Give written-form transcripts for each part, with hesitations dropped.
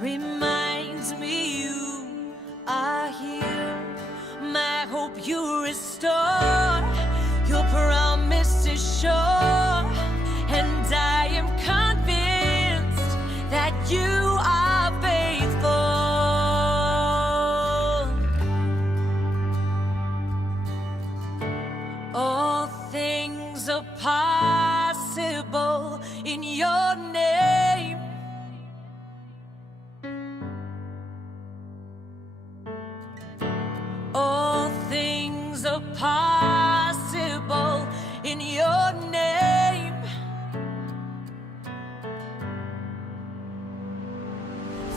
reminds me you are here. My hope you restore, your promise is sure, and I am convinced that you are faithful. All things are possible in your name. All things are possible in your name.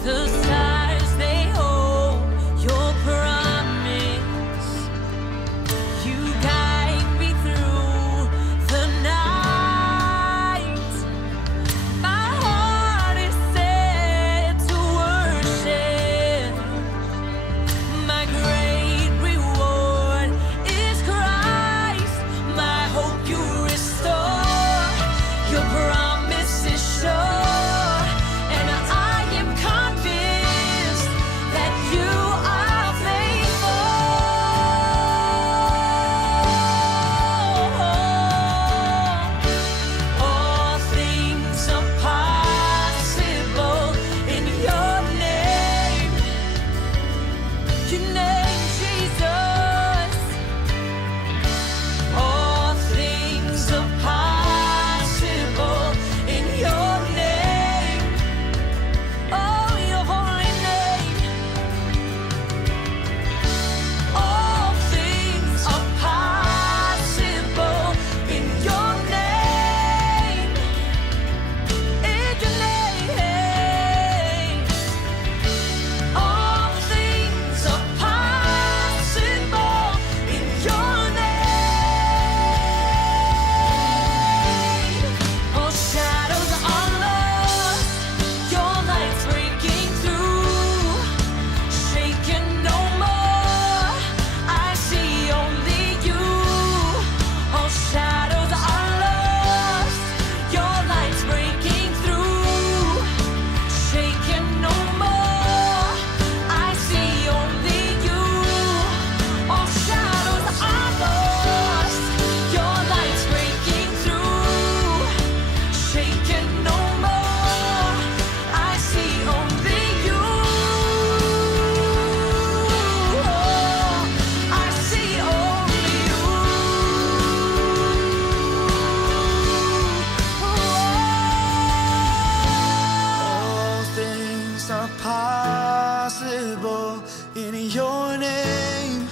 The stars, they hold your promise. You guide me through the night. My heart is set to worship. My great reward is Christ. My hope you restore. Your promise is sure, and I am convinced that you are faithful. All things are possible in your name. Your name, Jesus. All things are possible in your name. Oh, your holy name. All things are possible in your name. In your name. All things are possible in your name. All shadows are lost, your light's breaking through. Shaken no more, I see only you. All shadows are lost, your light's breaking through. Shaken no more, I see only you. All shadows are lost, your light's breaking through. Shaken no more, I see only you. I see only you. All things are possible in your name.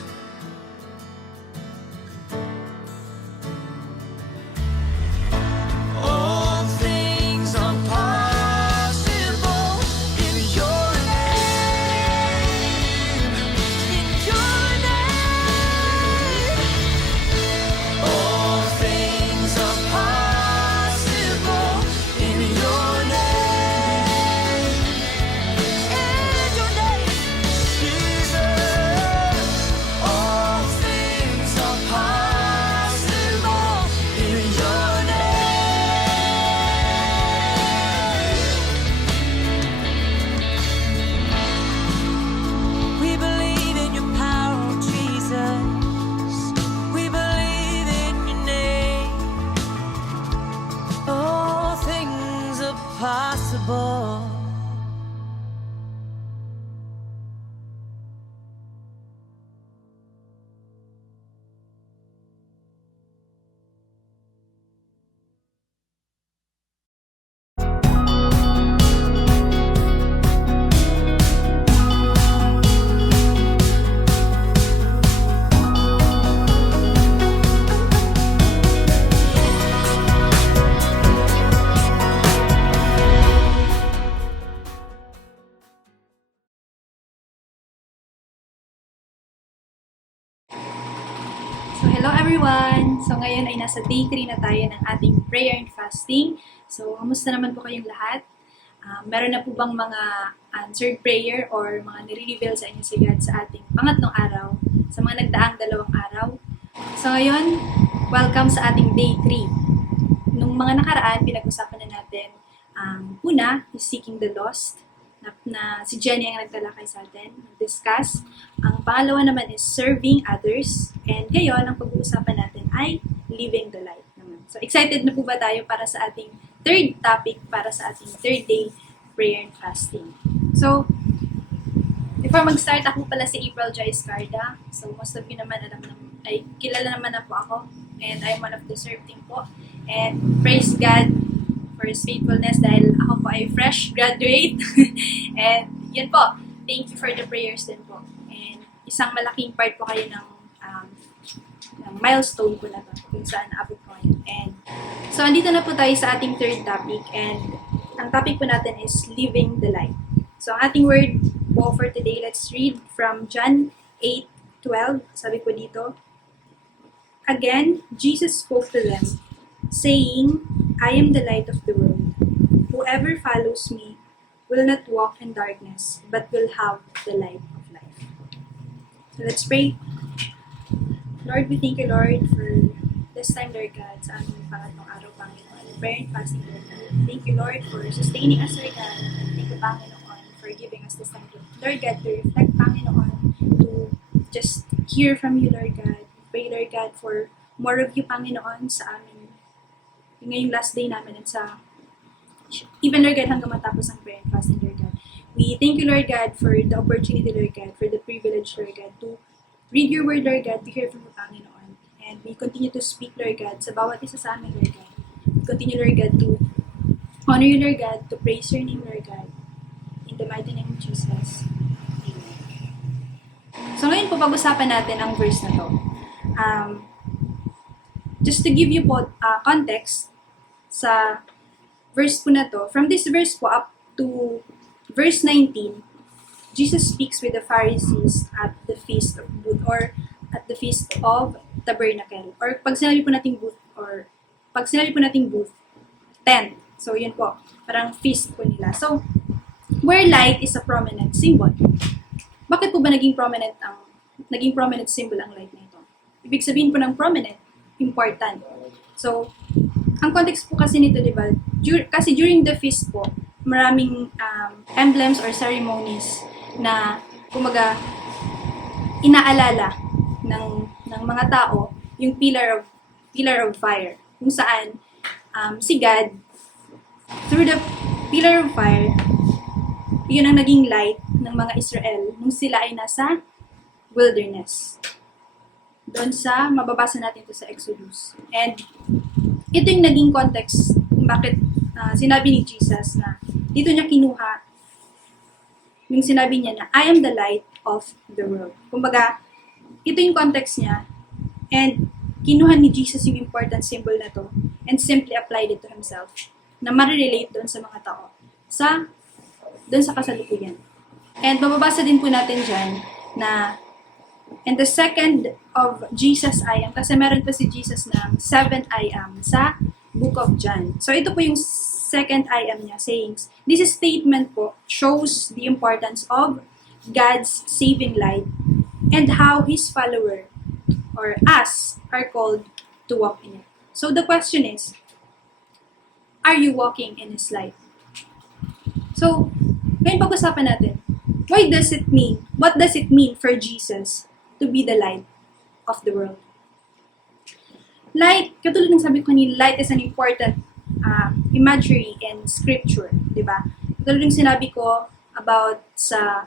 All things are possible in your name. In your name. All things are possible in your name. In your name. Jesus. All things are possible in your name. We believe in your power, Jesus. We believe in your name. All things are possible. So, hello everyone! So, ngayon ay nasa day 3 na tayo ng ating prayer and fasting. So, kamusta naman po kayong lahat? Meron na po bang mga answered prayer or mga nire-reveal sa inyo si God sa ating pangatlong araw, sa mga nagdaang 2 araw? So, ngayon, welcome sa ating day 3. Nung mga nakaraan, pinag-usapan na natin una is seeking the lost, na si Jenny ang nagtalakay sa atin, discuss. Ang pangalawa naman is serving others. And ngayon, ang pag-uusapan natin ay living the light naman. So, excited na po ba tayo para sa ating third topic, para sa ating third day prayer and fasting? So, before mag-start, ako pala si April Joyce Carda. So, most of you naman kilala naman na po ako. And I'm one of the serve team po. And praise God for His faithfulness dahil ako po ay fresh graduate. And yun po, thank you for the prayers din po. And isang malaking part po kayo ng milestone po na to, kung saan naabot ko ngayon. And so, andito na po tayo sa ating third topic. And ang topic po natin is living the light. So, ang ating word po for today, let's read from John 8:12. Sabi po dito, "Again, Jesus spoke to them, saying, I am the light of the world. Whoever follows me will not walk in darkness, but will have the light of life." So let's pray. Lord, we thank you, Lord, for this time, Lord God, sa aming pangatlong araw, Panginoon. Prayer and fasting, Lord God. Thank you, Lord, for sustaining us, Lord God. Thank you, Panginoon, for giving us this time, Lord God, to reflect, Panginoon, to just hear from you, Lord God. Pray, Lord God, for more of you, Panginoon, sa amin ngayong last day namin at sa even, Lord God, hanggang matapos ang prayer and fasting, Lord God. We thank you, Lord God, for the opportunity, Lord God, for the privilege, Lord God, to read your word, Lord God, to hear from you, Panginoon. And we continue to speak, Lord God, sa bawat isa sa amin, Lord God. We continue, Lord God, to honor you, Lord God, to praise your name, Lord God. In the mighty name of Jesus. Amen. So ngayon po, pag-usapan natin ang verse na to. Just to give you po context sa verse po na to, from this verse po up to verse 19, Jesus speaks with the Pharisees at the Feast of Booth or at the Feast of Tabernacle. Or pag sinabi po nating booth, tent. So yun po, parang feast po nila. So, where light is a prominent symbol. Bakit po ba naging prominent symbol ang light na ito? Ibig sabihin po ng prominent, important. So, ang context po kasi nito, di ba? Kasi during the feast po, maraming emblems or ceremonies na, kumaga, inaalala ng mga tao yung pillar of fire. Kung saan, si God, through the pillar of fire, yun ang naging light ng mga Israel nung sila ay nasa wilderness. Doon sa, mababasa natin ito sa Exodus. And ito yung naging context kung bakit sinabi ni Jesus na dito niya kinuha yung sinabi niya na I am the light of the world. Kumbaga, ito yung context niya and kinuha ni Jesus yung important symbol na to and simply applied it to himself na ma-relate doon sa mga tao doon sa kasalukuyan. And mababasa din po natin dyan na and the second of Jesus I am, kasi meron pa si Jesus ng 7 I am sa Book of John. So ito po yung second I am niya, sayings. This statement po shows the importance of God's saving light and how His follower or us are called to walk in it. So the question is, are you walking in His light? So, ngayon pag-usapan natin, what does it mean for Jesus to be the light of the world? Light, katulad ng sabi ko ni, light is an important imagery in scripture, di ba? Katulad ng sinabi ko about sa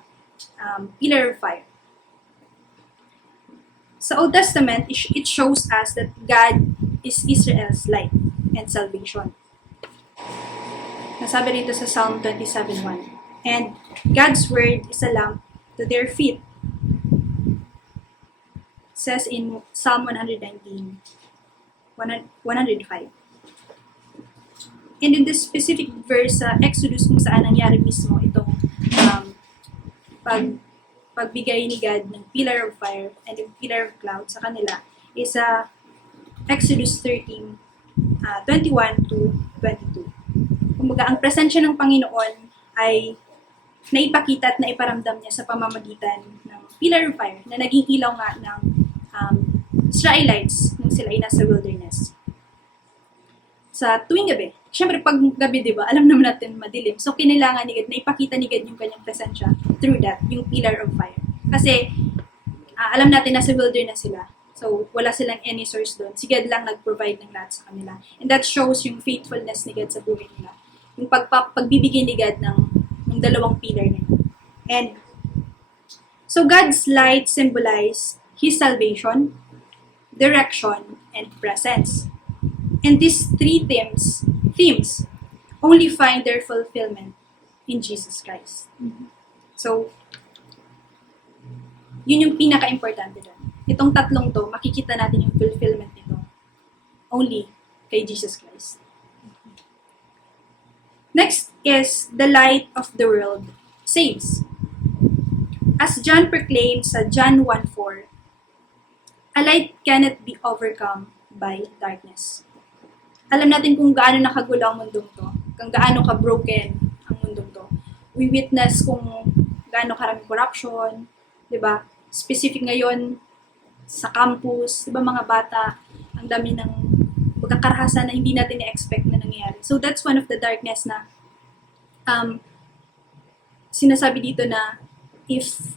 pillar of fire. Sa Old Testament, it shows us that God is Israel's light and salvation. Nasabi rito sa Psalm 27:1. And God's word is a lamp to their feet. Says in Psalm 119, 105. And in this specific verse sa Exodus kung saan nangyari mismo itong pagbigay ni God ng pillar of fire and yung pillar of cloud sa kanila is Exodus 13, 21 to 22. Kumbaga, ang presensya ng Panginoon ay naipakita at naiparamdam niya sa pamamagitan ng pillar of fire na naging ilaw nga ng Israelites nung sila ay nasa wilderness. Sa tuwing gabi, syempre pag gabi, di ba, alam naman natin madilim. So, kinailangan ni God na ipakita ni God yung kanyang presensya through that, yung pillar of fire. Kasi, alam natin nasa wilderness sila. So, wala silang any source doon. Si God lang nag-provide ng lahat sa kanila. And that shows yung faithfulness ni God sa buhay nila. Yung pagbibigay ni God ng dalawang pillar na yun. And, so God's light symbolizes His salvation, direction, and presence. And these three themes only find their fulfillment in Jesus Christ. So, yun yung pinaka-importante doon. Itong tatlong to, makikita natin yung fulfillment nito only kay Jesus Christ. Next is the light of the world saves. As John proclaimed sa John 1:4, a light cannot be overcome by darkness. Alam natin kung gaano nakagulo ang mundong to, kung gaano ka-broken ang mundong to. We witness kung gaano karaming corruption, di ba? Specific ngayon sa campus, di ba mga bata, ang dami ng pagkakarahasan na hindi natin i-expect na nangyayari. So that's one of the darkness na sinasabi dito na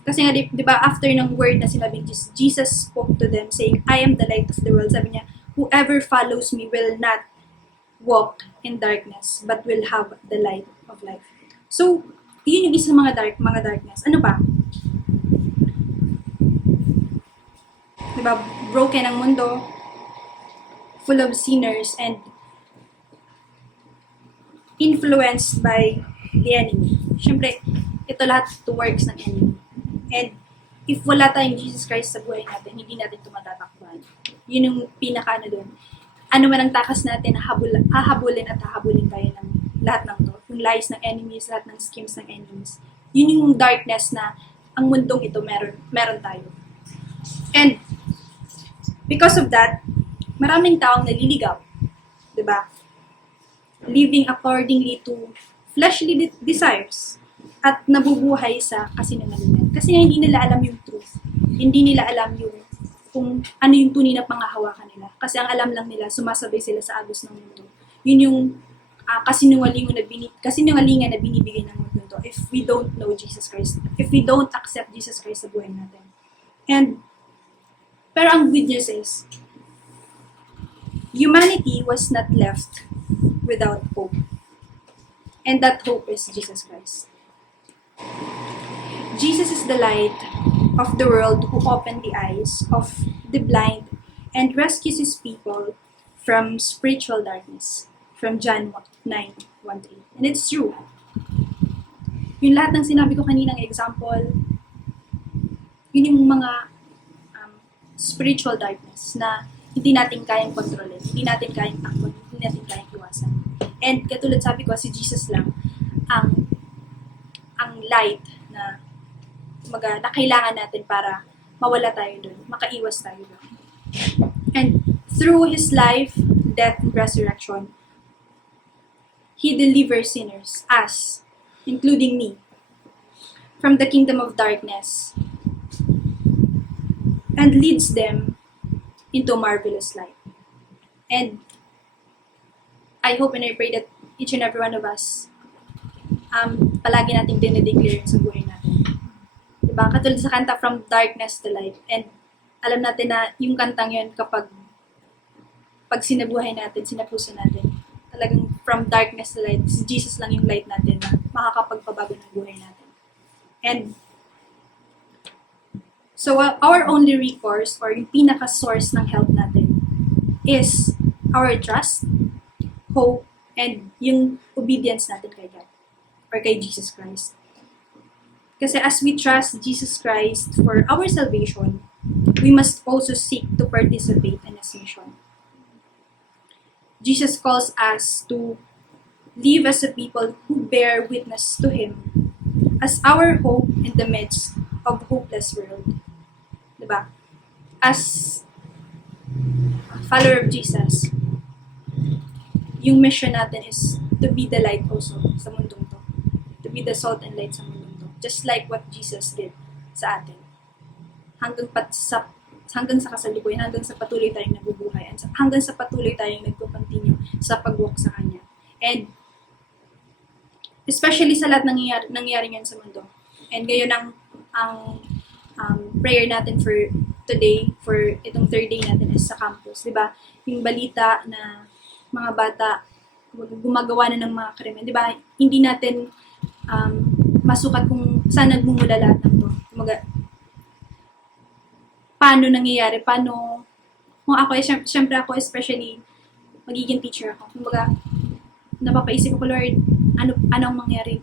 kasi nga, di ba, after ng word na sinabi, Jesus spoke to them saying, I am the light of the world. Sabi niya, whoever follows me will not walk in darkness, but will have the light of life. So, yun yung isa mga darkness. Ano ba? Di ba, broken ang mundo, full of sinners, and influenced by the enemy. Siyempre, ito lahat to works ng enemy. And if wala tayong Jesus Christ sa buhay natin, hindi natin ito matatakbuhan. Yun yung pinaka-ano doon. Ano man ang takas natin, hahabulin at hahabulin tayo ng lahat ng to. Yung lies ng enemies, lahat ng schemes ng enemies. Yun yung darkness na ang mundong ito meron tayo. And because of that, maraming taong naliligaw. Diba? Living accordingly to fleshly desires at nabubuhay sa kasinungalingan. Kasi hindi nila alam yung truth. Hindi nila alam yung kung ano yung tunay na pangahawakan nila. Kasi ang alam lang nila, sumasabay sila sa agos ng mundo. Yun yung kasinungalingan na binibigay ng mundo to if we don't know Jesus Christ. If we don't accept Jesus Christ sa buhay natin. Pero ang good news is, humanity was not left without hope. And that hope is Jesus Christ. Jesus is the light of the world who opened the eyes of the blind and rescues his people from spiritual darkness. From John 9:1-3. And it's true. Yung lahat ng sinabi ko kaninang example, yun yung mga spiritual darkness na hindi natin kayang kontrolin, hindi natin kayang takbuhan, hindi natin kayang iwasan. And katulad sabi ko, si Jesus lang ang light na kailangan natin para mawala tayo doon, makaiwas tayo doon. And through His life, death, and resurrection, He delivers sinners, us, including me, from the kingdom of darkness and leads them into marvelous light. And I hope and I pray that each and every one of us palagi nating dinedeclare sa buhay natin. Diba? Katulad sa kanta, From Darkness to Light. And alam natin na yung kantang yun kapag sinabuhay natin, sinapuso natin, talagang from darkness to light, si Jesus lang yung light natin na makakapagpabago ng buhay natin. And so our only recourse or yung pinaka-source ng help natin is our trust, hope, and yung obedience natin kay God or kay Jesus Christ. Kasi as we trust Jesus Christ for our salvation, we must also seek to participate in His mission. Jesus calls us to live as a people who bear witness to Him as our hope in the midst of a hopeless world. Diba? As a follower of Jesus, yung mission natin is to be the light also sa mundong to. To be the salt and light sa mundong to. Just like what Jesus did sa atin. Hanggang sa kasalukuyan, hanggang sa patuloy tayong nabubuhay, hanggang sa patuloy tayong nagko-continue sa pag-walk sa Kanya. And especially sa lahat nangyayari ngayon sa mundo. And ngayon ang prayer natin for today, for itong third day natin is sa campus. Diba? Yung balita na mga bata gumagawa na ng mga krimen. Diba? Hindi natin masukat kung saan nagmumula lahat ng to. Kumaga, paano nangyayari? Paano, kung ako, syempre ako especially, magiging teacher ako. Kumbaga, napapaisip ko, Lord, ano ang mangyari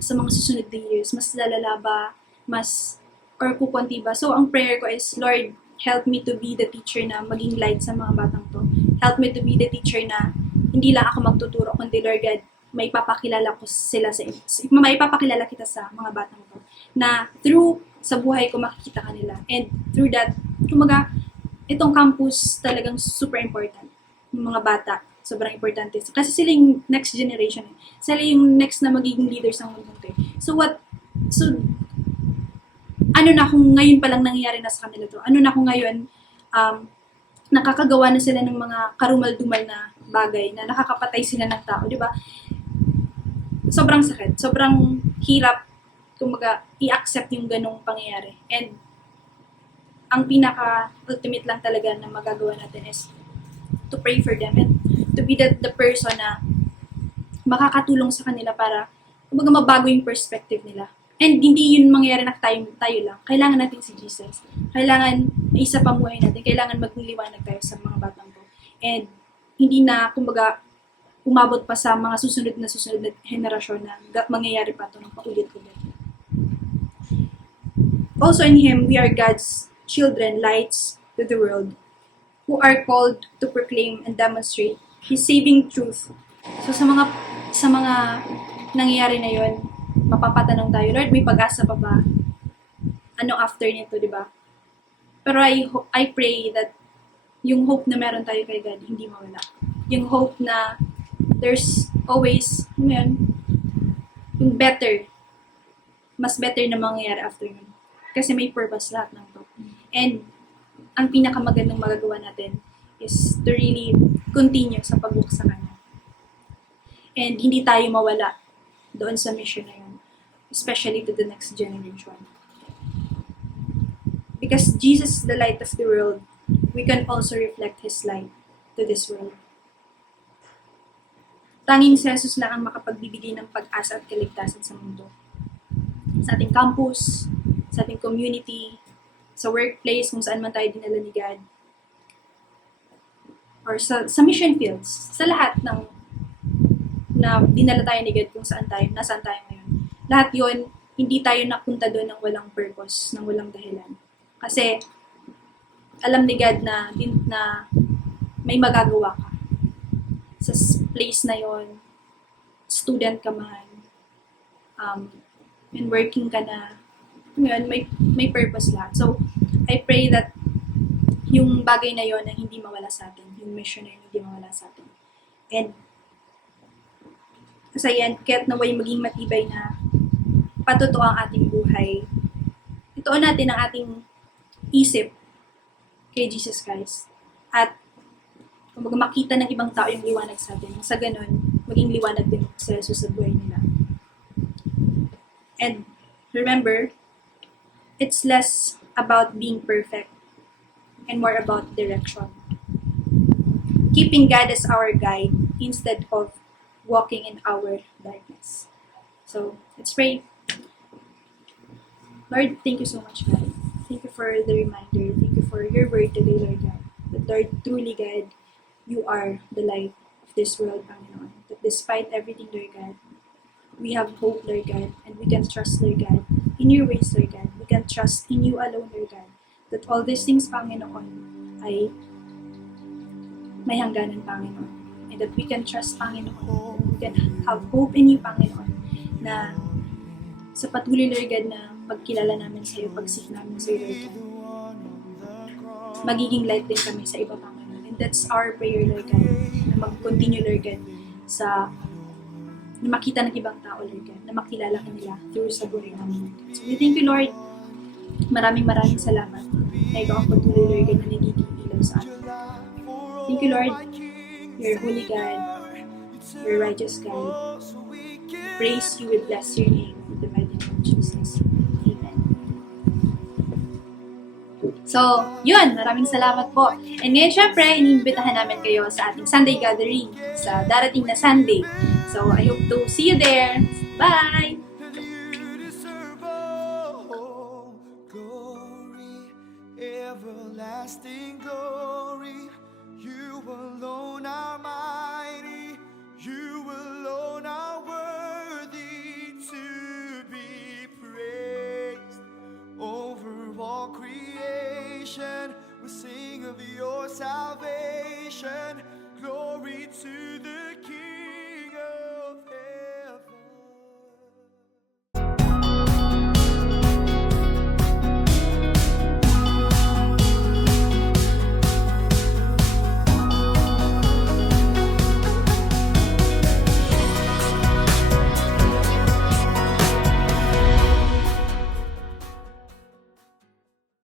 sa mga susunod na years? Mas lalala ba? Or kukunti ba? So, ang prayer ko is, Lord, help me to be the teacher na maging light sa mga batang to. Help me to be the teacher na hindi lang ako magtuturo, kundi Lord God, may papakilala ko sila may papakilala kita sa mga batang to. Na through sa buhay ko makikita kanila. And through that, kumaga, itong campus talagang super important. Yung mga bata, sobrang importante. Kasi sila yung next generation. Sila yung next na magiging leaders ng mundo. So ano na kung ngayon palang nangyayari na sa kanila to? Ano na kung ngayon nakakagawa na sila ng mga karumal-dumal na bagay na nakakapatay sila ng tao, di ba? Sobrang sakit, sobrang hirap kumaga i-accept yung ganong pangyayari. And ang pinaka-ultimate lang talaga na magagawa natin is to pray for them and to be the person na makakatulong sa kanila para kumbaga mabago yung perspective nila. And hindi yun mangyayari na tayo lang. Kailangan natin si Jesus. Kailangan isa pamuhay natin. Kailangan magliwanag tayo sa mga batang to. And hindi na, kumbaga, umabot pa sa mga susunod na henerasyon na mangyayari pa ito ng paulit-ulit. Also in Him, we are God's children, lights to the world, who are called to proclaim and demonstrate His saving truth. So sa mga nangyayari na yon, mapapatanong tayo, Lord, may pag-asa pa ba? Ano after nito, di ba? Pero I pray that yung hope na meron tayo kay God, hindi mawala. Yung hope na there's always, yung better, mas better na mangyayari after yun. Kasi may purpose lahat ng to. And ang pinakamagandang magagawa natin is to really continue sa pag-walk sa Kanya. And hindi tayo mawala doon sa mission na yun, especially to the next generation. Because Jesus is the light of the world, we can also reflect His light to this world. Tanging si Jesus lang ang makapagbibigay ng pag-asa at kaligtasan sa mundo. Sa ating campus, sa ating community, sa workplace, kung saan man tayo dinala ni God, or sa mission fields, sa lahat ng na dinala tayo ni God kung nasaan tayo ngayon. Lahat yon hindi tayo napunta doon ng walang purpose, ng walang dahilan. Kasi, alam ni God na may magagawa ka. Sa place na yon, student ka man, and working ka na, yun, may purpose lahat. So, I pray that yung bagay na yon na hindi mawala sa atin, yung mission na yun hindi mawala sa atin. And, kasi yan, kaya't naway maging matibay na patotoo ang ating buhay. Ituon natin ang ating isip kay Jesus Christ. At kung makita ng ibang tao yung liwanag sa atin, sa ganun, maging liwanag din sa Jesus sa buhay nila. And remember, it's less about being perfect and more about direction. Keeping God as our guide instead of walking in our darkness. So, let's pray. Lord, thank you so much, God. Thank you for the reminder. Thank you for your word today, Lord God. That, Lord, truly, God, you are the light of this world, Panginoon. That despite everything, Lord God, we have hope, Lord God, and we can trust, Lord God, in your ways, Lord God. We can trust in you alone, Lord God. That all these things, Panginoon, ay may hangganan, Panginoon. And that we can trust, Panginoon. We can have hope in you, Panginoon, na sa patuloy, Lord God, na pagkilala namin sa iyo, pagsik namin sa iyo, Lord God, magiging light din kami sa iba, Panginoon. And that's our prayer, Lord God, na mag-continue, Lord God, na makita ng ibang tao, Lord God, na makilala ka nila through sa buhay namin. So we thank you, Lord. Maraming salamat na ikaw ang patuloy, Lord God, na nagiging ilaw sa atin. Thank you, Lord. You're holy God. your righteous God. Praise you, we bless your name in the mighty name of Jesus. Amen. So, yun, maraming salamat po. And ngayon, syempre, iniimbitahan namin kayo sa ating Sunday gathering sa darating na Sunday. So, I hope to see you there. Bye! And you deserve all glory, everlasting glory. You alone are mighty, you alone are worthy to be praised. Over all creation, we sing of your salvation.